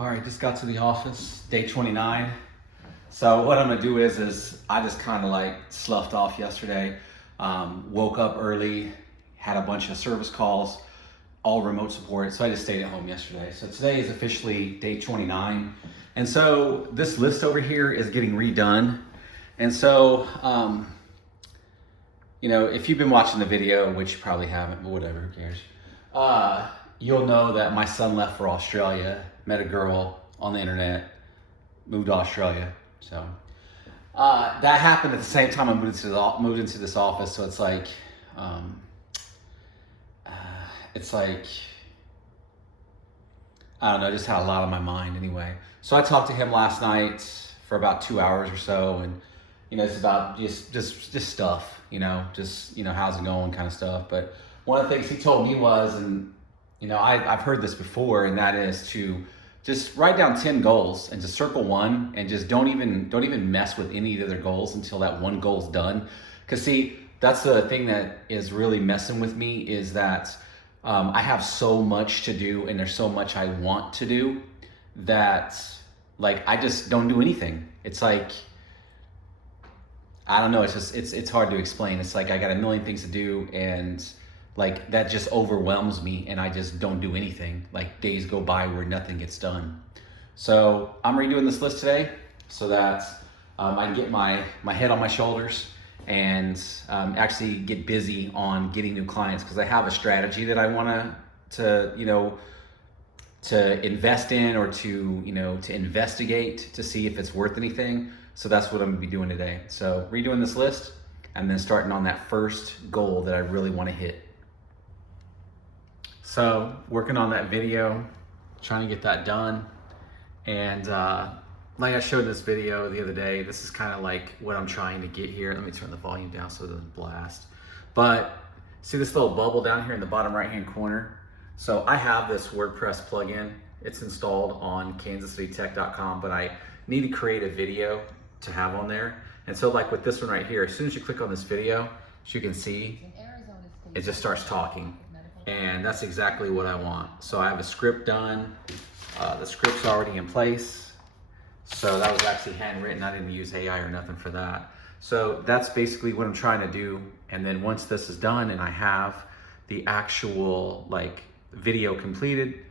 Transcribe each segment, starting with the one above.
All right, just got to the office, day 29. So what I'm gonna do is I just kind of like sloughed off yesterday. Woke up early, had a bunch of service calls, all remote support. So I just stayed at home yesterday. So today is officially day 29. And so this list over here is getting redone. And so, if you've been watching the video, which you probably haven't, but whatever, who cares? You'll know that my son left for Australia, met a girl on the internet, moved to Australia. So that happened at the same time I moved into this office. So it's like I don't know, just had a lot on my mind anyway. So I talked to him last night for about 2 hours or so, and it's about just stuff, how's it going kind of stuff. But one of the things he told me was, and I've heard this before, and that is to just write down 10 goals and just circle one, and just don't even mess with any of the other goals until that one goal's done. Because see, that's the thing that is really messing with me, is that I have so much to do and there's so much I want to do that like I just don't do anything. It's like, I don't know, it's hard to explain. It's like I got a million things to do, and like that just overwhelms me, and I just don't do anything. Like days go by where nothing gets done. So I'm redoing this list today so that I can get my head on my shoulders and actually get busy on getting new clients, because I have a strategy that I want to invest in, or to investigate to see if it's worth anything. So that's what I'm gonna be doing today. So redoing this list and then starting on that first goal that I really want to hit. So working on that video, trying to get that done. And like I showed this video the other day, this is kind of like what I'm trying to get here. Let me turn the volume down so it doesn't blast. But see this little bubble down here in the bottom right-hand corner? So I have this WordPress plugin. It's installed on kansascitytech.com, but I need to create a video to have on there. And so like with this one right here, as soon as you click on this video, as you can see, it just starts talking. And that's exactly what I want. So I have a script done. The script's already in place. So that was actually handwritten. I didn't use AI or nothing for that. So that's basically what I'm trying to do. And then once this is done and I have the actual like video completed,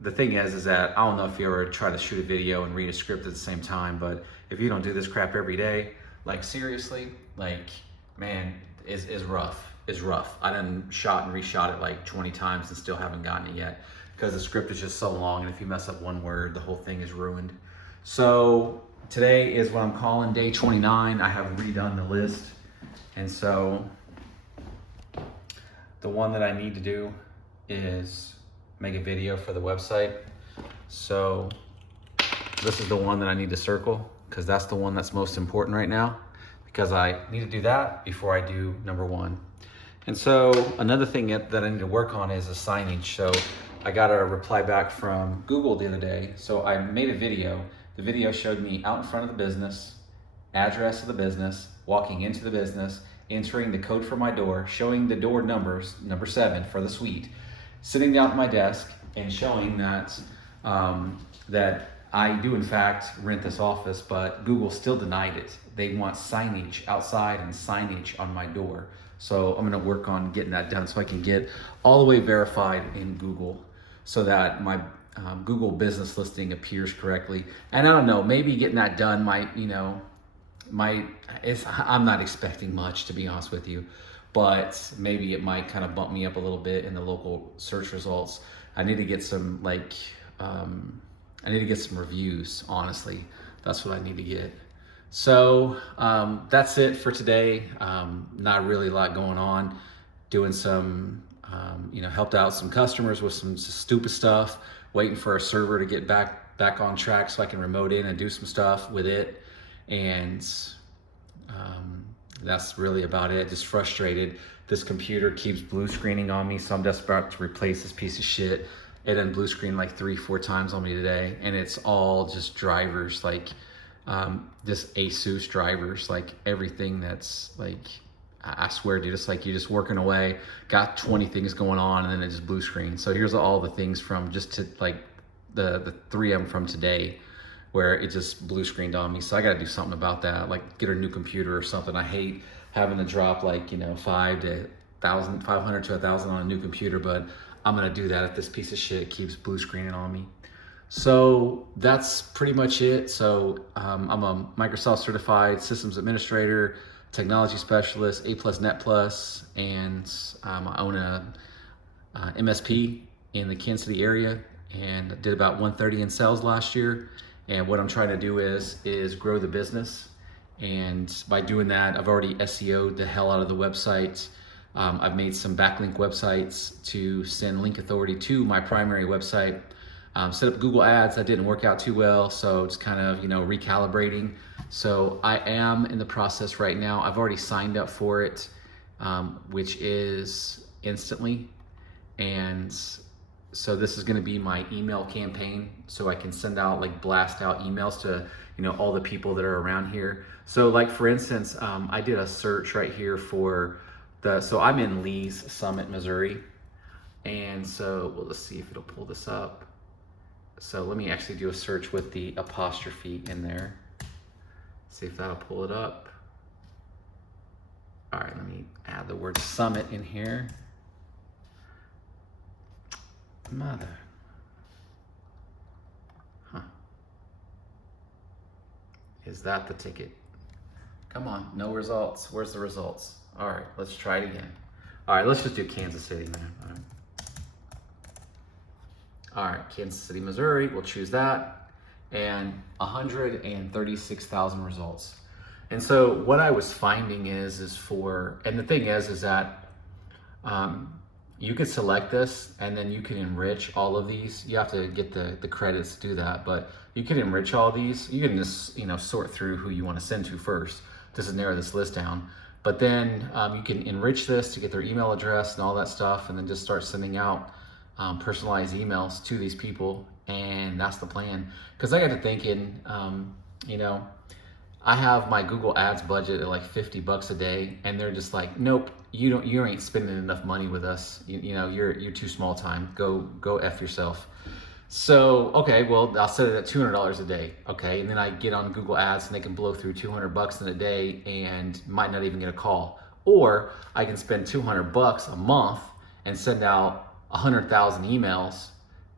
the thing is that I don't know if you ever try to shoot a video and read a script at the same time, but if you don't do this crap every day, like seriously, like man, is rough. Is rough. I done shot and reshot it like 20 times and still haven't gotten it yet, because the script is just so long, and if you mess up one word, the whole thing is ruined. So today is what I'm calling day 29. I have redone the list, and so the one that I need to do is make a video for the website. So this is the one that I need to circle, because that's the one that's most important right now, because I need to do that before I do number one. And so another thing that I need to work on is a signage. So I got a reply back from Google the other day. So I made a video. The video showed me out in front of the business, address of the business, walking into the business, entering the code for my door, showing the door numbers, number 7 for the suite, sitting down at my desk and showing that that I do in fact rent this office, but Google still denied it. They want signage outside and signage on my door. So I'm gonna work on getting that done so I can get all the way verified in Google, so that my Google business listing appears correctly. And I don't know, maybe getting that done might, I'm not expecting much, to be honest with you, but maybe it might kind of bump me up a little bit in the local search results. I need to get some reviews, honestly. That's what I need to get. So that's it for today. Not really a lot going on. Doing some, helped out some customers with some stupid stuff, waiting for a server to get back on track so I can remote in and do some stuff with it. And that's really about it. Just frustrated. This computer keeps blue screening on me, so I'm just about to replace this piece of shit. It done blue screen like 3-4 times on me today, and it's all just drivers, like just ASUS drivers, like everything that's like, I swear, dude, it's like you're just working away, got 20 things going on, and then it just blue screen. So here's all the things from just to like the 3M from today, where it just blue screened on me. So I got to do something about that, like get a new computer or something. I hate having to drop like, you know, 500 to 1,000 on a new computer, but I'm gonna do that if this piece of shit keeps blue screening on me. So that's pretty much it. So I'm a Microsoft certified systems administrator, technology specialist, A+ Net Plus, and I own a MSP in the Kansas City area, and did about 130 in sales last year. And what I'm trying to do is grow the business. And by doing that, I've already SEO'd the hell out of the website. I've made some backlink websites to send link authority to my primary website. Set up Google Ads, that didn't work out too well, so it's kind of, you know, recalibrating. So I am in the process right now. I've already signed up for it, which is Instantly. And so this is gonna be my email campaign, so I can send out, like, blast out emails to, you know, all the people that are around here. So like, for instance, I did a search right here for so I'm in Lee's Summit, Missouri. And so, well, let's see if it'll pull this up. So let me actually do a search with the apostrophe in there. See if that'll pull it up. All right, let me add the word summit in here. Mother. Huh. Is that the ticket? Come on, no results. Where's the results? All right, let's try it again. All right, let's just do Kansas City, man. All right, Kansas City, Missouri, we'll choose that. And 136,000 results. And so what I was finding and the thing is that you could select this and then you can enrich all of these. You have to get the credits to do that, but you can enrich all these. You can just, you know, sort through who you want to send to first. This is narrow this list down. But then you can enrich this to get their email address and all that stuff, and then just start sending out personalized emails to these people. And that's the plan. Because I got to thinking, you know, I have my Google Ads budget at like $50 a day, and they're just like, nope, you ain't spending enough money with us. You know, you're too small time. Go F yourself. So, okay, well, I'll set it at $200 a day, okay? And then I get on Google Ads and they can blow through $200 in a day and might not even get a call. Or I can spend $200 a month and send out 100,000 emails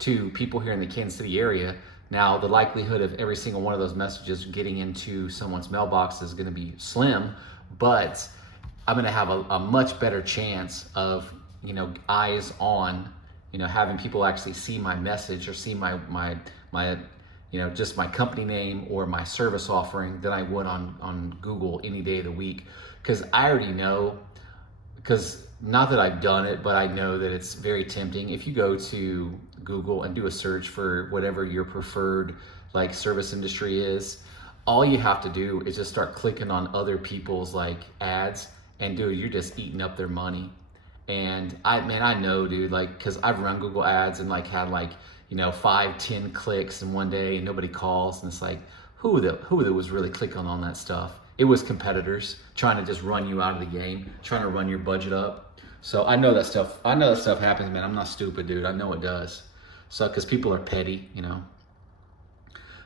to people here in the Kansas City area. Now, the likelihood of every single one of those messages getting into someone's mailbox is gonna be slim, but I'm gonna have a much better chance of, you know, eyes on, you know, having people actually see my message or see my you know, just my company name or my service offering than I would on Google any day of the week. Because I already know, because not that I've done it, but I know that it's very tempting. If you go to Google and do a search for whatever your preferred like service industry is, all you have to do is just start clicking on other people's like ads, and dude, you're just eating up their money. And I know, dude, like, cause I've run Google Ads and like had like, you know, 5-10 clicks in one day and nobody calls. And it's like, who was really clicking on that stuff? It was competitors trying to just run you out of the game, trying to run your budget up. So I know that stuff happens, man. I'm not stupid, dude. I know it does. So, cause people are petty, you know.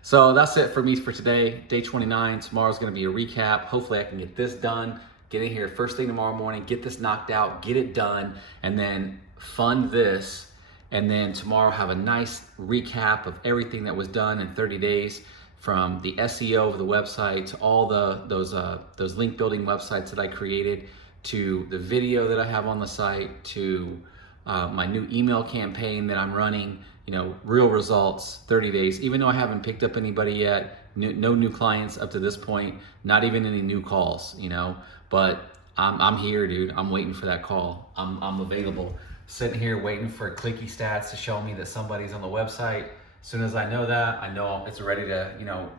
So that's it for me for today, day 29. Tomorrow's gonna be a recap. Hopefully I can get this done. Get in here first thing tomorrow morning, get this knocked out, get it done, and then fund this. And then tomorrow have a nice recap of everything that was done in 30 days, from the SEO of the website to all those link building websites that I created, to the video that I have on the site, to my new email campaign that I'm running. You know, real results, 30 days. Even though I haven't picked up anybody yet, no new clients up to this point, not even any new calls, you know. But I'm here, dude. I'm waiting for that call. I'm available. Sitting here waiting for clicky stats to show me that somebody's on the website. As soon as I know that, I know it's ready to, you know,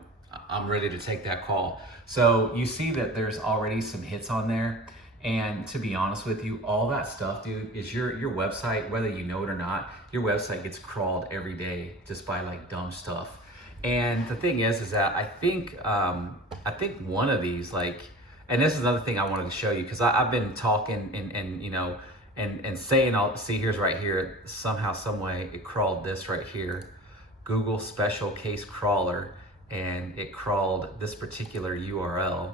I'm ready to take that call. So you see that there's already some hits on there. And to be honest with you, all that stuff, dude, is your website, whether you know it or not, your website gets crawled every day just by like dumb stuff. And the thing is that I think one of these, like, and this is another thing I wanted to show you, because I've been talking and you know, and saying, I'll see, here's right here, somehow, some way it crawled this right here. Google special case crawler, and it crawled this particular URL.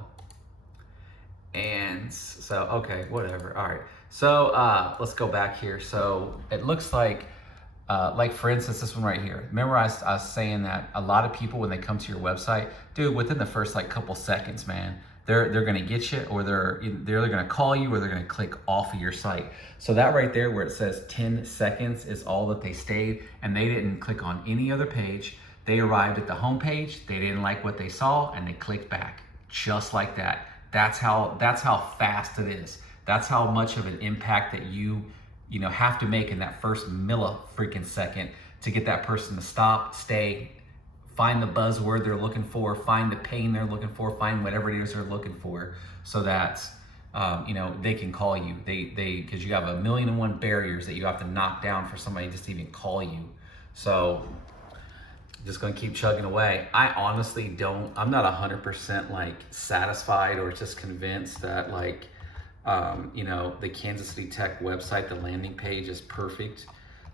And so, okay, whatever. All right. So let's go back here. So it looks like for instance, this one right here. Remember I was saying that a lot of people, when they come to your website, dude, within the first like couple seconds, man, they're gonna get you, or they're either gonna call you, or they're gonna click off of your site. So that right there where it says 10 seconds is all that they stayed, and they didn't click on any other page. They arrived at the home page, they didn't like what they saw, and they clicked back. Just like that. That's how fast it is. That's how much of an impact that you have to make in that first freaking second to get that person to stop, stay, find the buzzword they're looking for, find the pain they're looking for, find whatever it is they're looking for, so that they can call you. Because you have 1,000,001 barriers that you have to knock down for somebody just to even call you. So just gonna keep chugging away. I honestly I'm not 100% like satisfied or just convinced that like the Kansas City Tech website, the landing page is perfect.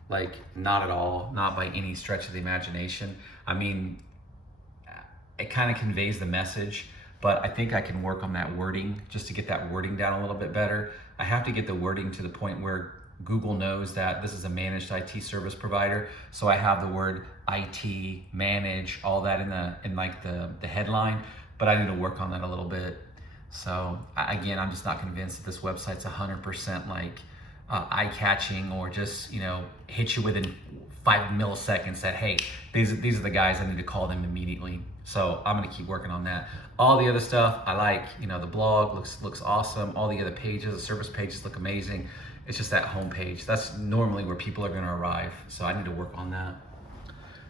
Like, not at all, not by any stretch of the imagination. I mean, it kind of conveys the message, but I think I can work on that wording just to get that wording down a little bit better. I have to get the wording to the point where Google knows that this is a managed IT service provider. So I have the word IT, manage, all that in the headline, but I need to work on that a little bit. So again, I'm just not convinced that this website's 100% like eye-catching, or just hit you within 5 milliseconds that, hey, these are the guys, I need to call them immediately. So I'm gonna keep working on that. All the other stuff I like. The blog looks awesome. All the other pages, the service pages look amazing. It's just that home page. That's normally where people are gonna arrive. So I need to work on that.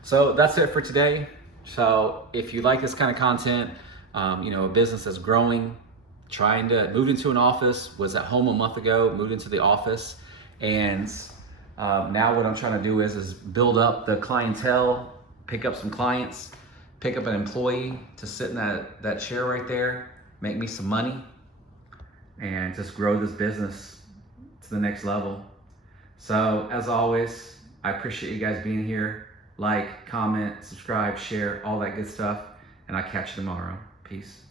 So that's it for today. So if you like this kind of content, a business that's growing, trying to move into an office, was at home a month ago, moved into the office, and now what I'm trying to do is build up the clientele, pick up some clients, pick up an employee to sit in that chair right there, make me some money, and just grow this business to the next level. So as always, I appreciate you guys being here. Like, comment, subscribe, share, all that good stuff, and I'll catch you tomorrow. Peace.